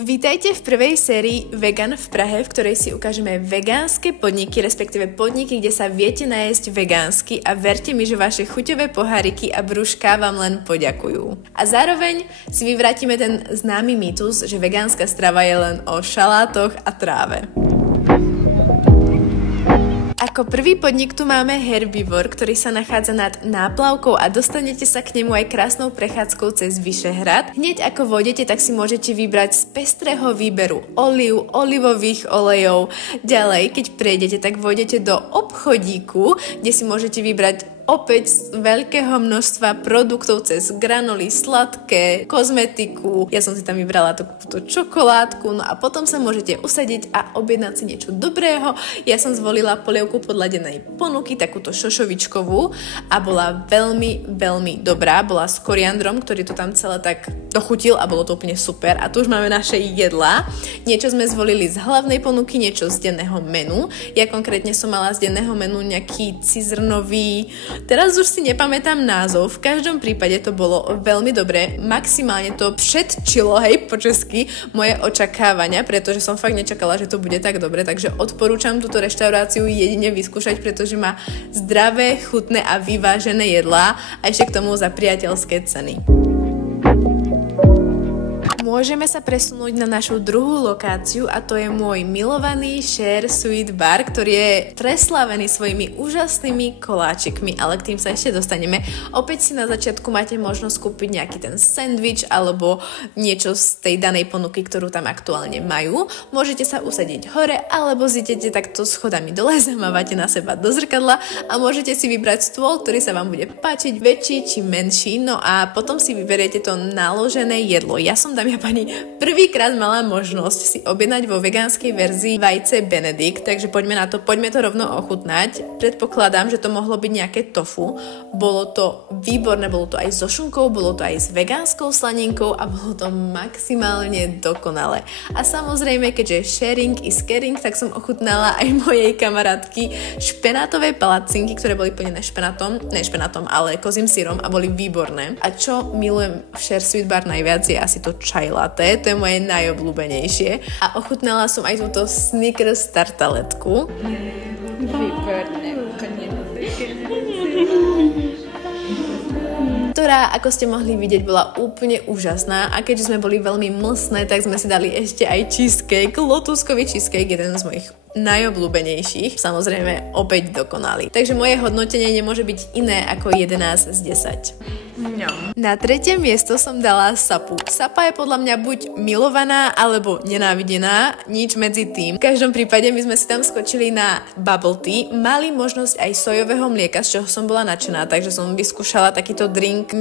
Vítajte v prvej sérii Vegan v Prahe, v ktorej si ukážeme vegánske podniky, respektíve podniky, kde sa viete najesť vegánsky a verte mi, že vaše chuťové poháriky a brúška vám len poďakujú. A zároveň si vyvrátime ten známy mýtus, že vegánska strava je len o šalátoch a tráve. Ako prvý podnik tu máme Herbivore, ktorý sa nachádza nad Náplavkou a dostanete sa k nemu aj krásnou prechádzkou cez Vyšehrad. Hneď ako vôjdete, tak si môžete vybrať z pestrého výberu olív, olivových olejov. Ďalej, keď prejdete, tak vôjdete do obchodíku, kde si môžete vybrať opäť z veľkého množstva produktov cez granoly, sladké, kozmetiku. Ja som si tam vybrala takúto čokoládku, no a potom sa môžete usadiť a objednať si niečo dobrého. Ja som zvolila polievku podľa dennej ponuky, takúto šošovičkovú a bola veľmi, veľmi dobrá. Bola s koriandrom, ktorý to tam celé tak dochutil a bolo to úplne super. A tu už máme naše jedlá. Niečo sme zvolili z hlavnej ponuky, niečo z denného menu. Ja konkrétne som mala z denného menu nejaký cizrnový. Teraz už si nepamätám názov, v každom prípade to bolo veľmi dobré, maximálne to předčilo, hej, po česky, moje očakávania, pretože som fakt nečakala, že to bude tak dobre, takže odporúčam túto reštauráciu jedine vyskúšať, pretože má zdravé, chutné a vyvážené jedlá a ešte k tomu za priateľské ceny. Môžeme sa presunúť na našu druhú lokáciu a to je môj milovaný Share Sweet Bar, ktorý je preslávený svojimi úžasnými koláčikmi, ale k tým sa ešte dostaneme. Opäť si na začiatku máte možnosť kúpiť nejaký ten sandwich alebo niečo z tej danej ponuky, ktorú tam aktuálne majú. Môžete sa usadiť hore alebo zidete takto schodami dole, zamávate na seba do zrkadla a môžete si vybrať stôl, ktorý sa vám bude páčiť, väčší či menší, no a potom si vyberiete to naložené jedlo. Ja som pani prvýkrát mala možnosť si objednať vo vegánskej verzii vajce Benedikt, takže poďme na to, poďme to rovno ochutnať. Predpokladám, že to mohlo byť nejaké tofu. Bolo to výborné, bolo to aj so šunkou, bolo to aj s vegánskou slaninkou a bolo to maximálne dokonalé. A samozrejme, keďže sharing is caring, tak som ochutnala aj mojej kamarátky špenátové palacinky, ktoré boli plnené špenátom, ale kozím syrom a boli výborné. A čo milujem v Share Sweet Bar najviac je asi to čaj latte, to je moje najobľúbenejšie. A ochutnala som aj túto Snickers tartaletku. Výborné, ktorá, ako ste mohli vidieť, bola úplne úžasná a keďže sme boli veľmi mlsné, tak sme si dali ešte aj cheesecake, lotuskový cheesecake, jeden z mojich najobľúbenejších, samozrejme opäť dokonalý. Takže moje hodnotenie nemôže byť iné ako 11 z 10. Na tretie miesto som dala Sapu. Sapa je podľa mňa buď milovaná alebo nenávidená, nič medzi tým. V každom prípade my sme si tam skočili na bubble tea, mali možnosť aj sojového mlieka, z čoho som bola nadšená, takže som vyskúšala takýto drink,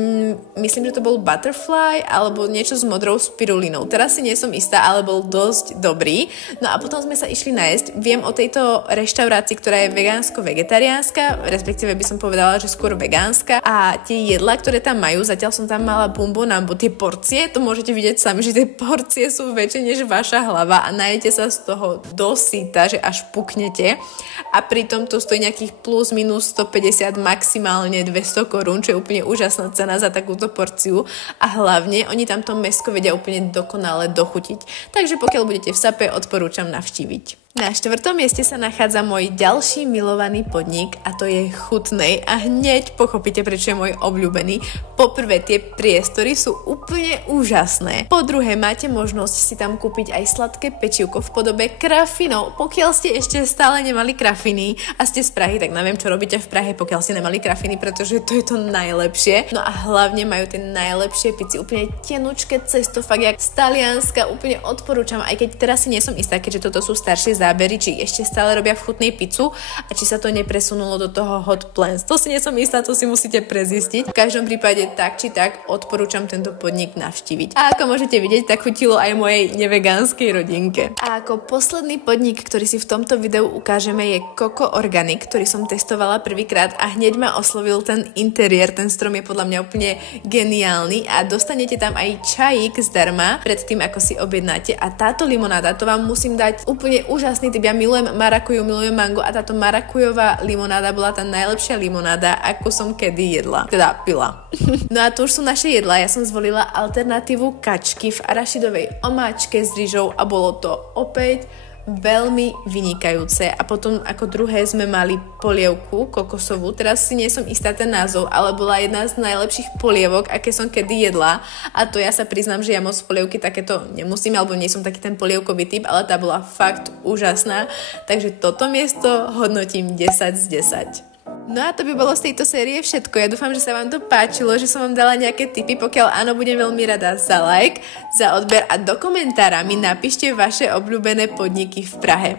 myslím, že to bol butterfly alebo niečo s modrou spirulinou. Teraz si nie som istá, ale bol dosť dobrý. No a potom sme sa išli najesť. Viem o tejto reštaurácii, ktorá je vegánsko-vegetariánska, respektíve by som povedala, že skôr vegánska a tie jedlá, ktoré tam majú, zatiaľ som tam mala bumbo nambo, tie porcie, to môžete vidieť sami, že tie porcie sú väčšie než vaša hlava a najete sa z toho dosýta, že až puknete a pritom to stojí nejakých plus minus 150, maximálne 200 korún, čo je úplne úžasná cena za takúto porciu a hlavne oni tam to mäsko vedia úplne dokonale dochutiť. Takže pokiaľ budete v Sape, odporúčam navštíviť. Na štvrtom mieste sa nachádza môj ďalší milovaný podnik a to je Chutnej a hneď pochopíte, prečo je môj obľúbený. Poprvé, tie priestory sú úplne úžasné. Po druhé, máte možnosť si tam kúpiť aj sladké pečivko v podobe krafinov. Pokiaľ ste ešte stále nemali krafiny a ste z Prahy, tak neviem, čo robíte v Prahe, pokiaľ ste nemali krafiny, pretože to je to najlepšie. No a hlavne majú tie najlepšie pici, úplne tenučké cesto, fakt jak z Talianska, úplne odporúčam, aj keď teraz si nie som istá, keďže toto sú staršie zábery, či ešte stále robia v Chutnej pizzu a či sa to nepresunulo do toho Hot Plans. To si nie som istá, to si musíte prezistiť. V každom prípade tak či tak odporúčam tento podnik navštíviť. A ako môžete vidieť, tak chutilo aj mojej nevegánskej rodinke. A ako posledný podnik, ktorý si v tomto videu ukážeme, je Coco Organic, ktorý som testovala prvýkrát a hneď ma oslovil ten interiér. Ten strom je podľa mňa úplne geniálny a dostanete tam aj čajík zdarma pred tým, ako si objednáte. A táto limonáda, to vám musím dať úplne úžasné úžasný typ, ja milujem marakuju, milujem mango a táto marakujová limonáda bola tá najlepšia limonáda, ako som kedy jedla, teda pila. No a tu už sú naše jedlá, ja som zvolila alternatívu kačky v arašidovej omáčke s rýžou a bolo to opäť veľmi vynikajúce. A potom ako druhé sme mali polievku kokosovú, teraz si nie som istá ten názov, ale bola jedna z najlepších polievok, aké som kedy jedla, a to ja sa priznám, že ja moc polievky takéto nemusím, alebo nie som taký ten polievkový typ, ale tá bola fakt úžasná, takže toto miesto hodnotím 10 z 10. No a to by bolo z tejto série všetko. Ja dúfam, že sa vám to páčilo, že som vám dala nejaké tipy. Pokiaľ áno, budem veľmi rada za like, za odber a do komentára mi napíšte vaše obľúbené podniky v Prahe.